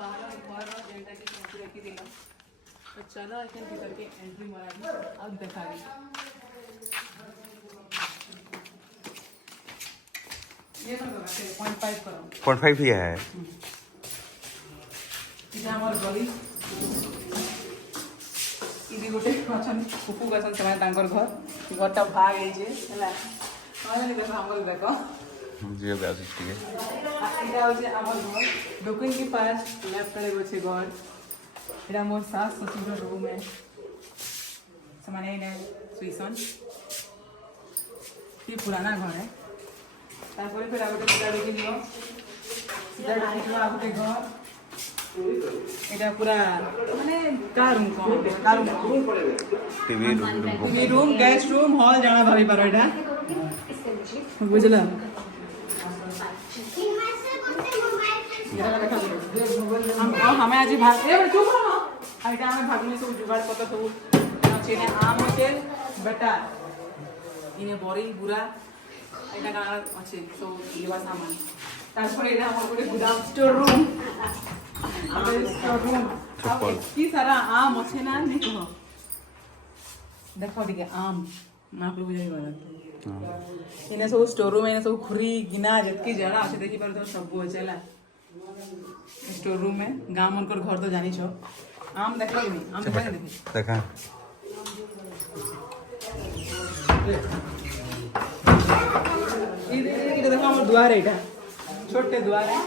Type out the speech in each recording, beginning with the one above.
बाहर घर जेनटा कि सेमती रखी दिला तो चलो एखन भीतर के एंट्री मारा अब देखा ये सब 0.5 करो 0.5 ही है इधर हमार गली इदी गोटे अछन फुफू गसन समय तांकर घरटा भाग जे हला आने देखो हमर देखो जियो पे आसिस ठीक है इटा हो जे हमर घर दुकान के पास लेफ्ट करे गो छे घर इटा मोर सास ससुर रूम है समाने ने सुइसन ये पुराना घर है तारपरे फिर आगोटे सीधा देखि लियो सीधा देखि आगोटे घर এটা পুরা মানে কারুম TV room guest room hall জানা ধরি পারো এটা বুঝলাম हमें आज भाग এটা আমি ভাগনি সব জুগাড় কত সব আছে না আম আছে বেটা ইনে বড়ি বুড়া এটা গানা আছে সব লিবা সামান তারপরে এটা আমার করে গুদাম স্টোর রুম की सारा आम अच्छे ना नहीं कहो देखो टिके आम महाप्रभु जाई वाला इने सब स्टोर रूम इने सब खुरी गिना जतकी जड़ा আছে देखि पर तो सब होचेला स्टोर रूम में गाम उनकर घर तो जानी छो आम देखो नहीं आम देखा ये देखो हमर द्वार एटा छोटे द्वार है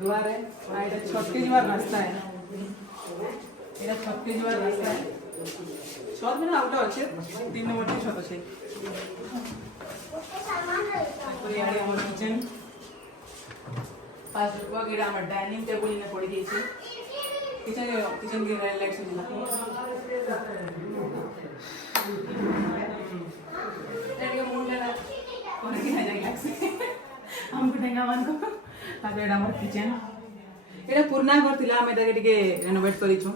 द्वार है এটা ছটকে যাওয়ার রাস্তা है এটা ছটকে যাওয়ার রাস্তা है ছট মানে আউটা আছে 3 নম্বর টি ছট আছে তারপরে আরে আমার কিচেন পাঁচ রুপা গিরা আমার ডাইনিং টেবিল ইনে পড়ে দিয়েছে কিচেন के रेल लाइट से दिला এটা মুন্ডা না করে কি যায় লাগছে हमको टेंगा मान को तापर एटा हमर किचन एटा पुरना घर थिला हम एटा के रेनोवेट करी छु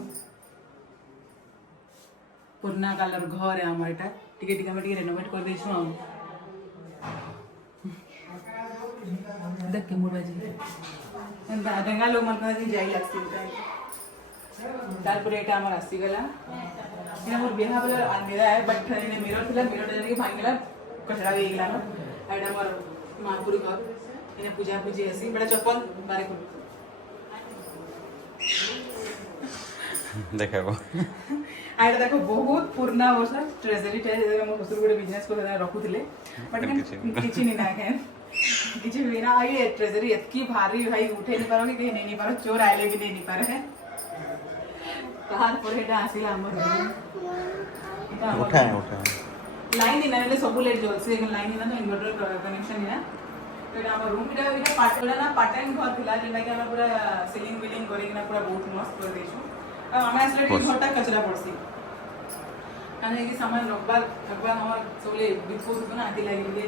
पुरना कालर घर है हमर एटा टिके हम रेनोवेट कर दै छु हम देख के मोर बाजी टेंगा लोग मन कहि जाई लागसी तारपर एटा हमर आसी गेला एटा मोर बियाह वाला अलमीरा है बट इने मिरर थिला मिरर जने के भांग गेला कचरा गई गेला एटा हमर महापुरी घर इन्हें पूजा पूजी ऐसी बड़ा चप्पल बारे को देखो आइडा देखो बहुत पुराना वर्ष ट्रेजरी मो ससुर गोटे बिजनेस को रखुले बट किछि नहीं ना के किछि भी ना आई ट्रेजरी एतकी भारी भाई उठे नहीं पारो कि नहीं पारो चोर आइले भी नहीं पारे तार पर हेटा आसीला हमर उठा लाइन ना सब लेट जलसे लाइन ना इन्वर्टर कनेक्शन ना एटा हमर रूम एटा पाटला ना पाटन घर थिला जेना कि हम पूरा सीलिंग बिलिंग करी ना पूरा बहुत मस्त कर देछु अब हम असले घरटा कचरा पड़सी काने कि सामान रखबार हमर सबले बिल्कुल ना आती लागी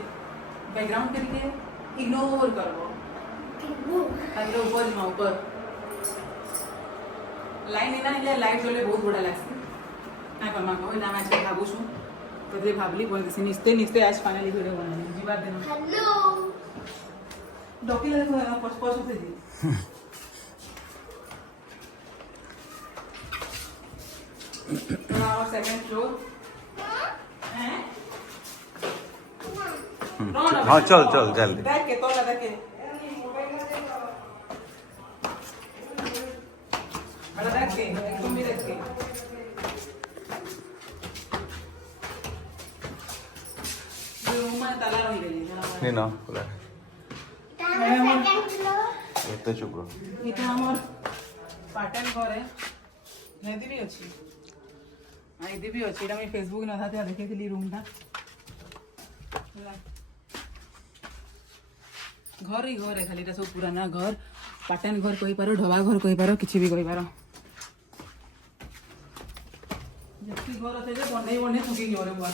बैकग्राउंड करके इग्नोर करबो ताकि ऊपर ना ऊपर लाइन ना ile लाइट जले बहुत बड़ा लागसी ना कमा को ना आज भाबू छु तो भाबली बोल से निस्ते आज फाइनली वीडियो बनानी जीवा दिन हेलो डॉक्टर देखो पछ होते जी और सेकंड फ्लोर हैं हां चल जल्दी देख के तोला देख के बड़ा देख के तुम भी देख के रूम में ताला रही गई नहीं ना खुला एते चुप रहो इटा हमर पाटन घर है नदी भी अछि आइदे भी अछि इटा मैं फेसबुक न था देखिथिली रूम ता घर ही घर है खाली सब पुराना घर पाटन घर कहि पारो ढवा घर कहि पारो किछि भी कहि पारो जति घर আছে যে বন্ধে থুকি গরে বুয়া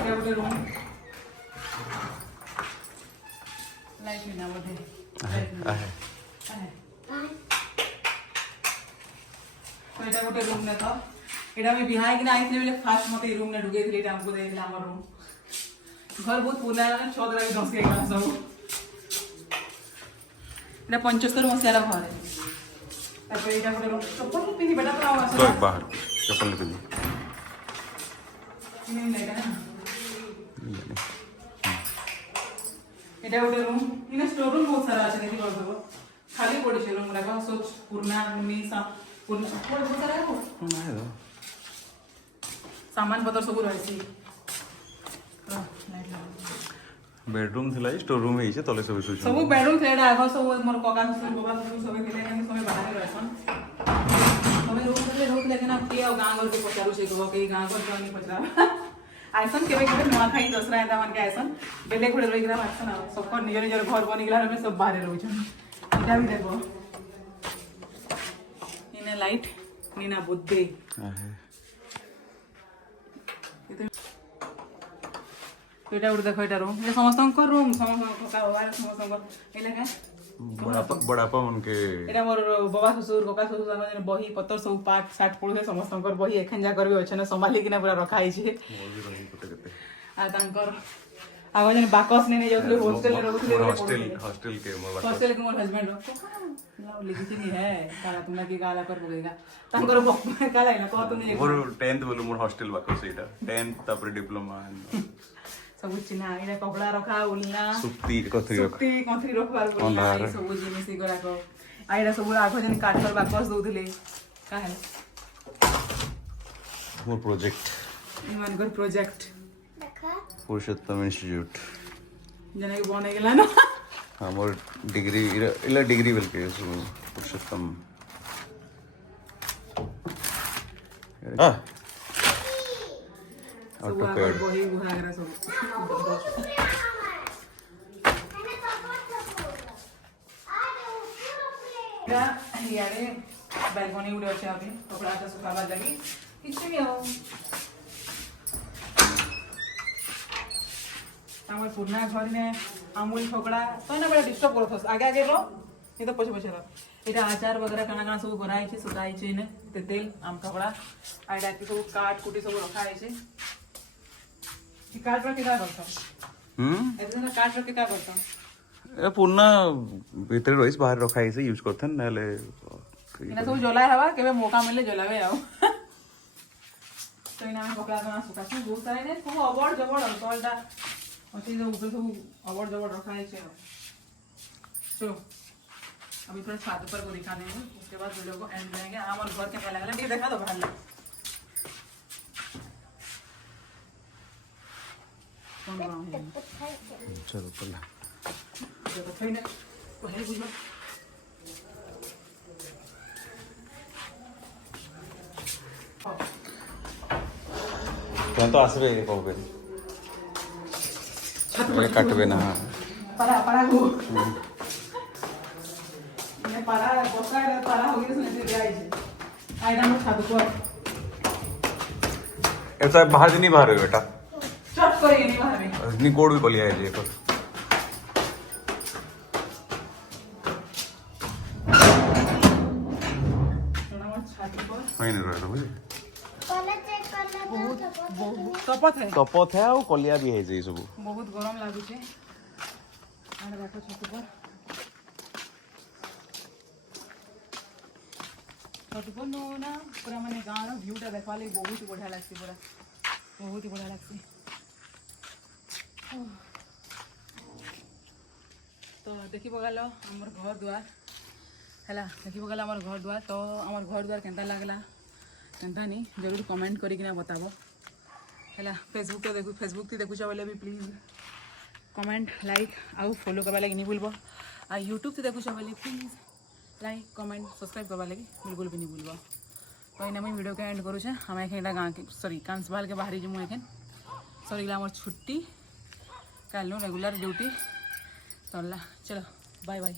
এটা ଗୋଟେ रूम लाइट में ना बोले तो एटा गोटे रूम ने तो एटा में बिहाई कि ना आइथले बेले फास्ट मते रूम ने ढुके थिले हमको देला हमर रूम घर बहुत पुराना छत रही 10 के सब এটা 75 মସିହାର ଘର ତାପରେ ଏଇଟା ଗୋଟେ ରୁମ୍ ଚପଲ ପିନ୍ଧି ବେଟା ତ ଆଉ तो ଆସେ एक बाहर चप्पल नहीं पहनी এটা ଗୋଟେ ରୁମ୍ ଇନେ ଷ୍ଟୋର ରୁମ୍ ବହୁତ ସାରା ଅଛି ଦେଖି ପାରୁଥିବ ଖାଲି ପଡ଼ିଛି ରୁମ୍ ଗୁଡ଼ାକ ସବୁ ପୁରୁଣା ବହୁତ ସାରା ସାମାନ ପତ୍ର ସବୁ ରହିଛି बेडरूम थिला स्टोर रूम है इसे तले सब सुछ ସବୁ ବେଡରୁମ୍ ଥିଲା ଆଗ ସବୁ ମୋର କକା ସବୁ ସବୁ ଥିଲେ କିନ୍ତୁ ସବୁ ବାହାରେ ରହିଛନ୍ ତମେ ରହୁଥିଲେ କି ନା କିଏ ଆଉ ଗାଁ ଘରକୁ ପଚାରୁଛି କହ କେହି ଗାଁ ଘର ଜଣେ ପଚାର ଆଇସନ୍ କେବେ କେବେ ନୂଆ ଖାଇ ଦଶରା ଏନ୍ତା ମାନକେ ଆଇସନ୍ ବେଲେ ଘରେ ରହିକିନା ଆସନ୍ ଆଉ ସବୁ ନିଜ ନିଜର ଘର ବନିଗଲା ଆମେ ସବୁ ବାହାରେ ରହୁଛନ୍ ଏଇଟା ବି ଦେଖ ଇନା ଲାଇଟ୍ ଇନା ବୁଦ୍ଧି ଏଇଟା ଗୋଟେ ଦେଖ ଏଇଟା ରୁମ୍ ଏ ସମସ୍ତଙ୍କ ରୁମ୍ ସମସ୍ତଙ୍କ ଏଇଟା କାଁ बड़ापा मन के ଏଇଟା ମୋର ବାବା ଶ୍ୱଶୁର କକା ଶ୍ୱଶୁର ମାନେ ବହି ପତ୍ର ସବୁ ପାଠ ସାଠ ପଢୁଥିଲେ ସମସ୍ତଙ୍କର ବହି ଏଖେନ୍ ଯାକର ବି ଅଛେ ସମ୍ଭାଳିକିନା ପୁରା ରଖା ହେଇଛି ଆଉ ତାଙ୍କର ଆଗ ଯେନ୍ ବାକସ ନେଇ ଯାଉଥିଲେ ହଷ୍ଟେଲରେ ରହୁଥିଲେ हॉस्टल के मोर हॉस्टेल के मोर हस्बैंड लिखिथिनी है काला तुमने की काला कर बगेगा तांकर काला ना कह तुमने मोर 10th बोलो मोर हॉस्टल बाको सेटा 10th तापर डिप्लोमा सब चिन्हा इने कपड़ा रखा उलना सुप्ती कथरी रखबार बोलना सब जिनिस गरा को आइडा सब आगो जन काठर बाकस दउथिले काहे मोर प्रोजेक्ट इमान कर प्रोजेक्ट पुरुषोत्तम इंस्टीट्यूट जना के बने गेला ना हां मोर डिग्री इला डिग्री बोल के पुरुषोत्तम हां ऑटोपैड वही गुहागरा सब यारे बालकनी उड़े अच्छे अभी कपड़ा का सुखाबार लगी किसी भी हो আমার পুরনা ঘর নে আমুল ঠোকড়া তো না বড় ডিস্টার্ব করত আগে আগে লো ये तो पछे पछे लो এটা আচার वगैरह কানা কানা सब করা হইছে সুতা হইছে নে তেল আম কাপড়া আইডা কি सब কাট কুটি सब रखा হইছে কি কাট রকে का करता ऐसे ना काट रके का करता ए पुन्ना भीतर रहिस बाहर रखा है से यूज करथन नले इना सब जला हवा केबे मौका मिले जलावे आओ तो इना में पकड़ा ना सुका सब बहुत सारे ने सब अबड़ जबड़ तलटा अच्छे जो ऊपर सब अबड़ जबड़ रखा है चलो अभी थोड़ा छत पर को दिखा देंगे उसके बाद वीडियो को एंड करेंगे हमारे घर के पहले वाला ठीक देखा दो बाहर चलो पहला देखो थई ने पहले बुझो तो आसबे कहबे ये काटबे ना para go ये para हो गई सुने से आई आइडा में छत पर ऐसा बाहर नहीं बाहर है बेटा चट करिए नहीं बाहर में नहीं कोड भी बोलिया है जी को सुना छत पर नहीं रह रहा बुझे बहुत तपत है तपत है और कलिया भी है जे सब बहुत गरम लागु छे आने देखो छत पर नो ना पूरा माने गाँव रो व्यूटा देखवा ले बहुत ही बढ़िया लागसी पूरा बहुत ही बढ़िया लागसी तो देखि बगालो हमर घर द्वार हैला देखि बगालो हमर घर द्वार तो हमर घर द्वार केनता लागला केनता नहीं जरूर कमेंट करी किना बताबो हैला फेसबुक ती देखु चावले भी प्लीज कमेंट लाइक आउ फॉलो करबा लागि नहीं भूलबो आ यूट्यूब से देखु चावले प्लीज लाइक कमेंट सब्सक्राइब करबा लागि बिल्कुल भी नहीं भूलबो तो इना मैं वीडियो के एंड करू छे हम एखन गाँव के सॉरी कांसबाल के बाहरी जमु एखन सॉरी गला हमर छुट्टी काल रेगुलर ड्यूटी सरला चलो बाय बाय।